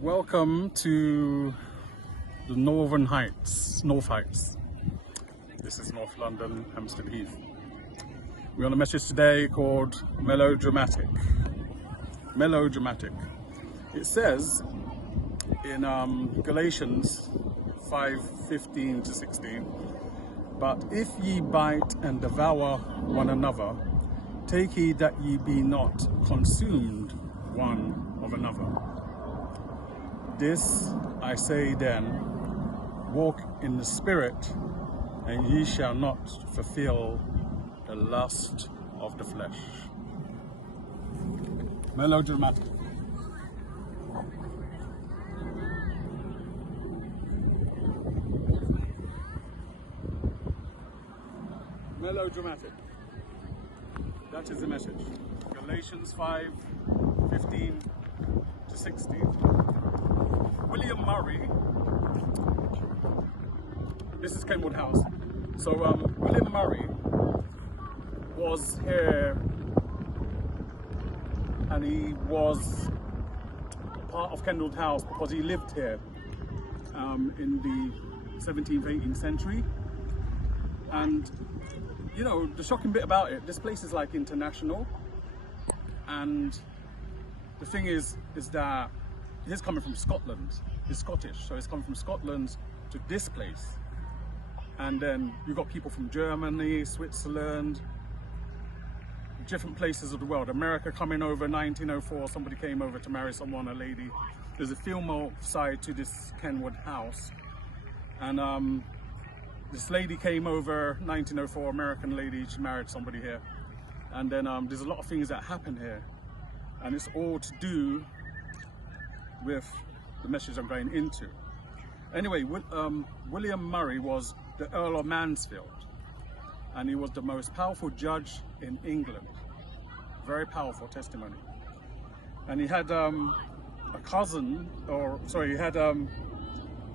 Welcome to the North Heights. This is North London, Hampstead, Heath. We're on a message today called Melodramatic. Melodramatic. It says in Galatians 5:15 to 16, "But if ye bite and devour one another, take heed that ye be not consumed one of another. This I say then, walk in the Spirit, and ye shall not fulfill the lust of the flesh." Melodramatic. Melodramatic. That is the message. Galatians 5:15 to 16. William Murray, this is Kenwood House. So William Murray was here, and he was part of Kenwood House because he lived here in the 17th, 18th century. And you know, the shocking bit about it, this place is like international, and the thing is that he's coming from Scotland. He's Scottish, so he's coming from Scotland to this place. And then you've got people from Germany, Switzerland, different places of the world. America coming over in 1904, somebody came over to marry someone, a lady. There's a female side to this Kenwood house. And this lady came over, 1904, American lady, she married somebody here. And then there's a lot of things that happen here. And it's all to do with the message I'm going into. Anyway, William Murray was the Earl of Mansfield, and he was the most powerful judge in England. Very powerful testimony. And he had a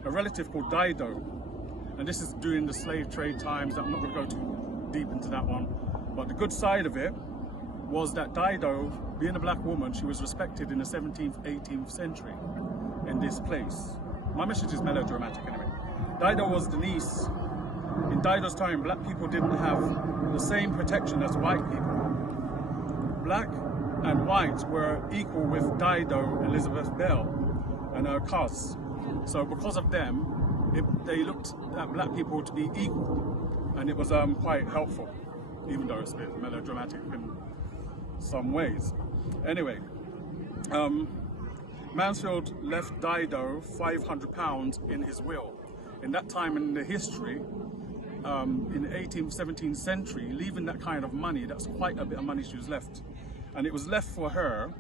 relative called Dido. And this is during the slave trade times. I'm not going to go too deep into that one. But the good side of it was that Dido, being a black woman, she was respected in the 17th, 18th century in this place. My message is melodramatic anyway. Dido was the niece. In Dido's time, black people didn't have the same protection as white people. Black and white were equal with Dido, Elizabeth Bell, and her cuz. So because of them, they looked at black people to be equal, and it was quite helpful, even though it's a bit melodramatic in some ways. Anyway, Mansfield left Dido £500 in his will. In that time in the history, in the 18th, 17th century, leaving that kind of money, that's quite a bit of money she was left. And it was left for her,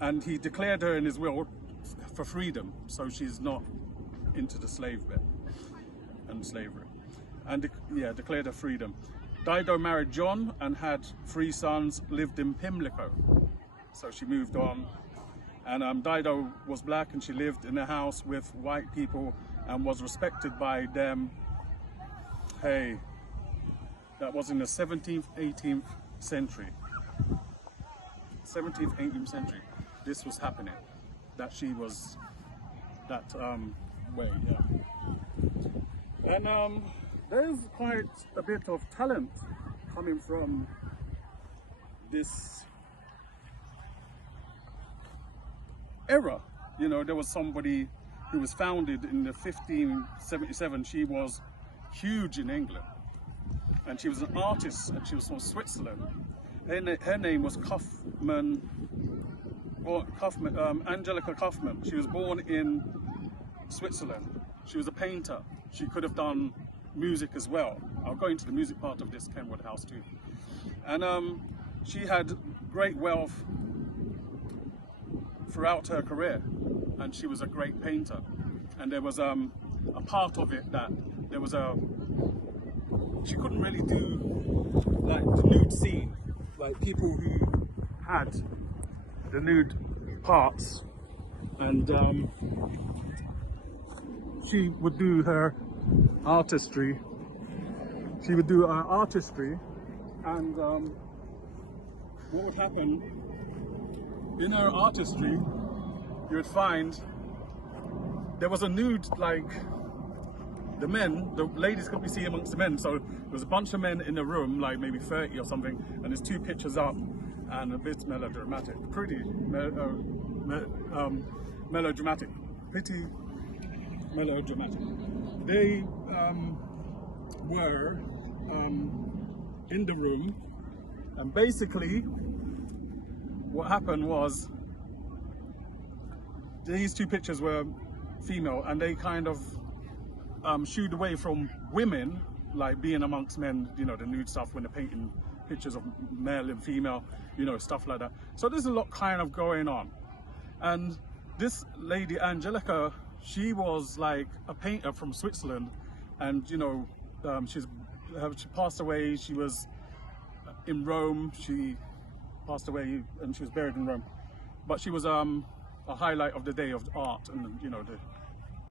and he declared her in his will for freedom, so she's not into the slave bit and slavery, and declared her freedom. Dido married John and had 3 sons, lived in Pimlico, so she moved on. And Dido was black, and she lived in a house with white people and was respected by them. Hey, that was in the 17th, 18th century. 17th, 18th century, this was happening, that she was that way, yeah. And there's quite a bit of talent coming from this era. You know, there was somebody who was founded in the 1577. She was huge in England, and she was an artist, and she was from Switzerland. Her name was Angelica Kaufmann. She was born in Switzerland. She was a painter. She could have done music as well. I'll go into the music part of this Kenwood house too. And she had great wealth throughout her career, and she was a great painter. And there was a part of it that there was she couldn't really do like the nude scene, like people who had the nude parts, and she would do her artistry. She would do her artistry, and what would happen in her artistry, you would find there was a nude, like, the ladies could be seen amongst the men, so there was a bunch of men in the room, like maybe 30 or something, and there's 2 pictures up, and a bit melodramatic, melodramatic, pretty melodramatic. They were in the room, and basically what happened was these 2 pictures were female, and they kind of shooed away from women, like being amongst men, you know, the nude stuff when they're painting pictures of male and female, you know, stuff like that. So there's a lot kind of going on. And this lady Angelica, she was like a painter from Switzerland, and you know, she passed away. She was in Rome. She passed away and she was buried in Rome, but she was a highlight of the day of art, and you know,